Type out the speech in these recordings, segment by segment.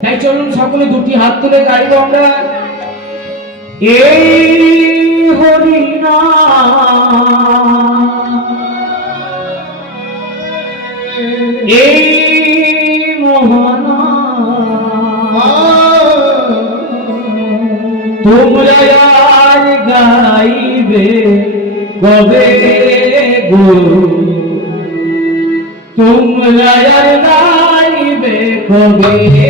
তাই চলুন সকলে দুটি হাত তুলে গাইব আমরা এই হরিনা এই গাইবে কবে গো? তোমরা গাইবে কবে?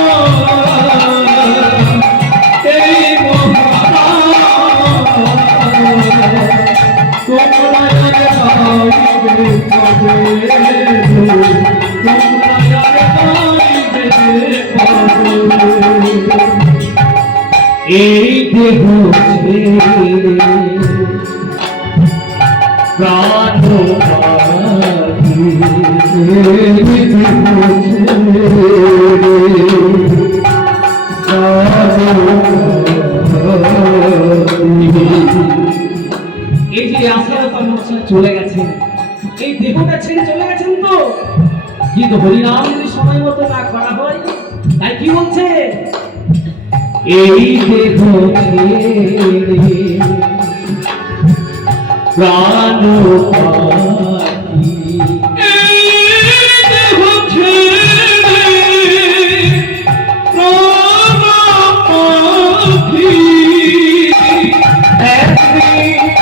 এই দেহ ছেড়ে প্রাণ এই যে চলে গেছেন এই দেহটা ছেড়ে চলে গেছেন তো? কিন্তু হরিনাম যদি সময় মতো না করা তাই কি বলছে? এই দেহ ছেড়ে প্রাণ পাখি একদিন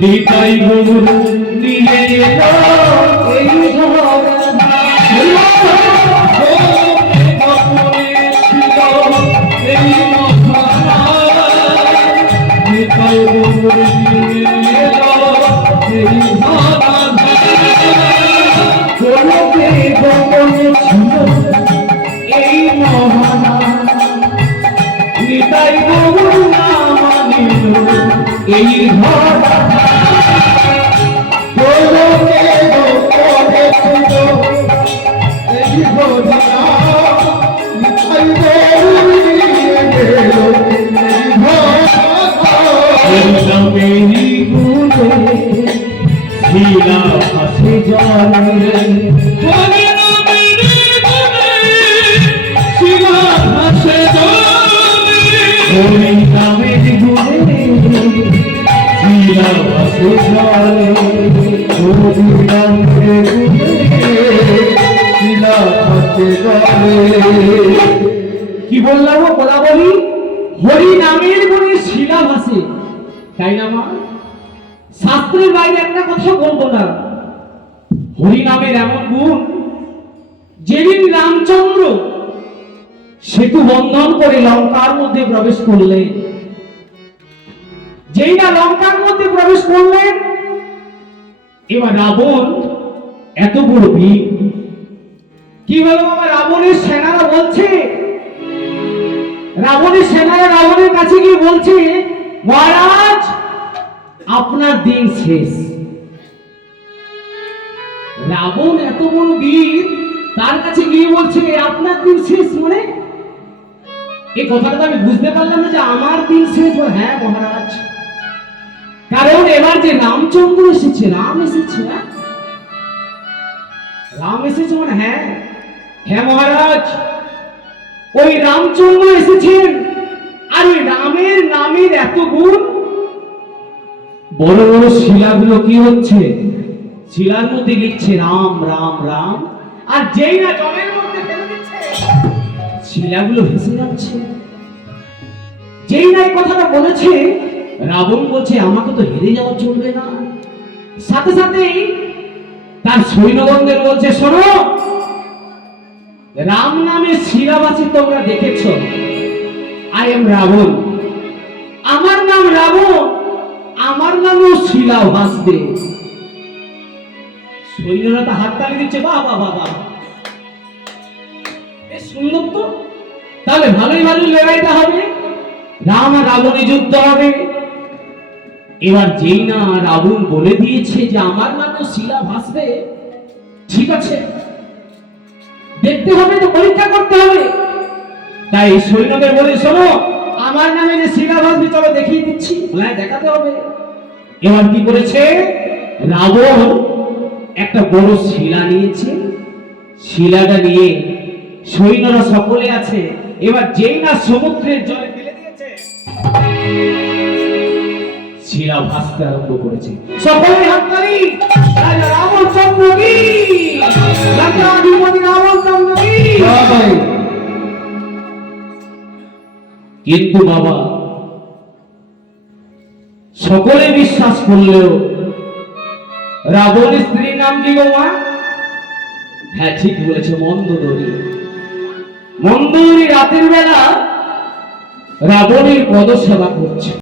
নিতাই গৌর নিয়ে এই। নিতাই গৌর নিয়ে এই। গোলকে গোপনে ছিল এই মহানা নিতাই গৌর না মানিল এই জলে ওই নামের গুলে কি বললাম বলা বলি? হরি নামের গুণে শিলা ভাসে। তাই না মা? শাস্ত্রের বাইরে একটা কথা বলব না। হরি নামের এমন গুণ, যেদিন রামচন্দ্র সেতু বন্ধন করে লঙ্কার মধ্যে প্রবেশ করলেন যেই না লঙ্কার মধ্যে প্রবেশ করলেন এবার রাবণ এত বড় বীর কি বলো বাবা রাবণের সেনারা বলছে? রাবণের সেনারা রাবণের কাছে গিয়ে বলছে মহারাজ আপনার দিন শেষ। রাবণ এত বড় বীর তার কাছে গিয়ে বলছে আপনার দিন শেষ মানে? এই কথাটা আমি বুঝতে পারলাম না যে আমার দিন শেষ বলে, হ্যাঁ মহারাজ কারণ এবার যে রামচন্দ্র এসেছে, রাম এসেছে? রাম এসেছে মানে হ্যাঁ? হ্যাঁ মহারাজ। ওই রামচন্দ্র এসেছেন। আর ওই রামের নামের এত গুণ? বড় বড় শিলাগুলো কি হচ্ছে? শিলার মধ্যে লিখছে, রাম রাম রাম। আর যেই না জলের মধ্যে ফেলে দিচ্ছে, শিলাগুলো ভেসে যাচ্ছে। যেই না কথাটা বলেছে রাবণ বলছে, আমাকে তো হেরে যাওয়া চলবে না। সাথে সাথেই তার সৈন্যবন্ধের বলছে, শোনো, রাম নামে শিলাবাসী তোমরা দেখেছ। I am Ravan. আমার নাম রাবণ, আমার নামও শিলা ভাসবে সৈন্যরা তো হাততালি দিচ্ছে, বাহ বাহ বাহ বাহ। বেশ সুন্দর তো তাহলে ভালোই ভালোই লড়াইটা হবে। রাম রাবণে যুদ্ধ হবে। এবার যেই না রাবণ বলে দিয়েছে যে আমার নামও শিলা ভাসবে, ঠিক আছে। দেখতে হবে তো, পরীক্ষা করতে হবে। তাই সৈন্যদের বলে, শোনো, আমার নামে যে শিলা ভাসবে চলো দেখিয়ে দিচ্ছি হ্যাঁ দেখাতে হবে। এবার কি করেছে? রাবণ একটা বড় শিলা নিয়েছে। শিলাটা নিয়ে সৈন্যরা সকলে আছে। এবার যেই না সমুদ্রের জলে ফেলে দিয়েছে শিলা ভাসতে আরম্ভ করেছে। সকলে হাততালি। রাজা রামচন্দ্র কি রাজাধিপতি রামচন্দ্র কি কিন্তু বাবা সকলে বিশ্বাস করলেও রাবণের স্ত্রীর নাম কি গো মা? হ্যাঁ ঠিক বলেছে মন্দদরি। মন্দদরি রাতের বেলা রাবণের পদসেবা করছে।